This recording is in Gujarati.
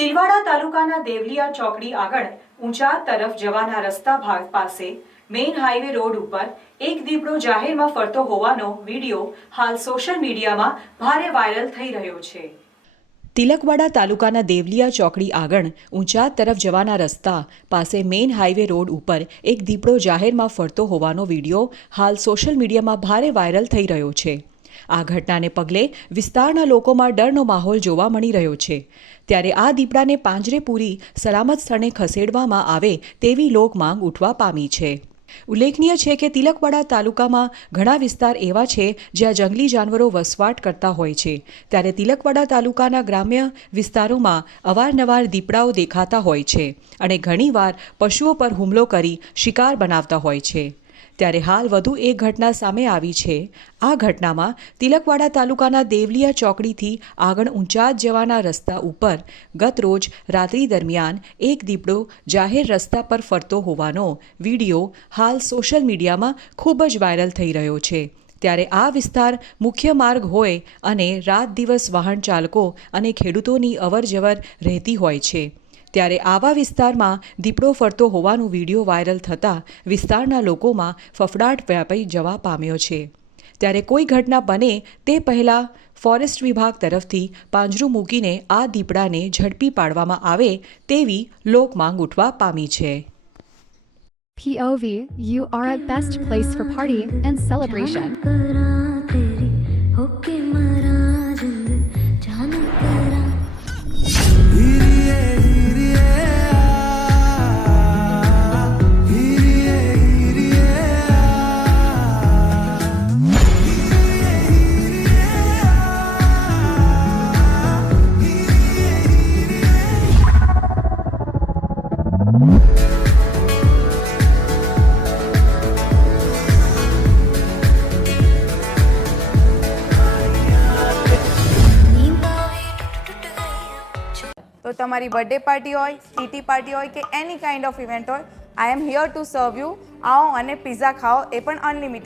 તિલવાડા તાલુકાના દેવલિયા ચોકડી આગળ ઊંચા તરફ જવાના રસ્તા ભાગ પાસે મેઇન હાઈવે રોડ ઉપર એક દીપડો જાહેરમાં ફરતો હોવાનો વિડીયો હાલ સોશિયલ મીડિયામાં ભારે વાયરલ થઈ રહ્યો છે। તિલકવાડા તાલુકાના દેવલિયા ચોકડી આગળ ઊંચા તરફ જવાના રસ્તા પાસે મેઇન હાઈવે રોડ ઉપર એક દીપડો જાહેરમાં ફરતો હોવાનો વિડીયો હાલ સોશિયલ મીડિયામાં ભારે વાયરલ થઈ રહ્યો છે। આ ઘટનાને પગલે વિસ્તારના લોકોમાં ડરનો માહોલ જોવા મળી રહ્યો છે। ત્યારે આ દીપડાને પાંજરે પૂરી સલામત સ્થળે ખસેડવામાં આવે તેવી લોકમાંગ ઉઠવા પામી છે। ઉલ્લેખનીય છે કે તિલકવાડા તાલુકામાં ઘણા વિસ્તાર એવા છે જ્યાં જંગલી જાનવરો વસવાટ કરતા હોય છે। ત્યારે તિલકવાડા તાલુકાના ગ્રામ્ય વિસ્તારોમાં અવારનવાર દીપડાઓ દેખાતા હોય છે અને ઘણીવાર પશુઓ પર હુમલો કરી શિકાર બનાવતા હોય છે। ત્યારે હાલ વધુ એક ઘટના સામે આવી છે। આ ઘટનામાં તિલકવાડા તાલુકાના દેવલિયા ચોકડીથી આગળ ઊંચા જવાના રસ્તા ઉપર ગત રોજ રાત્રિ દરમિયાન એક દીપડો જાહેર રસ્તા પર ફરતો હોવાનો વિડીયો હાલ સોશિયલ મીડિયામાં ખૂબ જ વાયરલ થઈ રહ્યો છે। ત્યારે આ વિસ્તાર મુખ્ય માર્ગ હોય અને રાત દિવસ વાહન ચાલકો અને ખેડૂતોની અવરજવર રહેતી હોય છે। ત્યારે આવા વિસ્તારમાં દીપડો ફરતો હોવાનો વિડીયો વાયરલ થતાં વિસ્તારના લોકોમાં ફફડાટ વ્યાપી જવા પામ્યો છે। ત્યારે કોઈ ઘટના બને તે પહેલાં ફોરેસ્ટ વિભાગ તરફથી પાંજરું મૂકીને આ દીપડાને ઝડપી પાડવામાં આવે તેવી લોકમાંગ ઉઠવા પામી છે। POV, you are at best place for party and celebration. તો તમારી બર્થડે પાર્ટી હોય, ટીટી પાર્ટી હોય કે એની કાઇન્ડ ઓફ ઇવેન્ટ હોય, I am here to serve you. આવો અને પિઝા ખાઓ, એ પણ અનલિમિટેડ।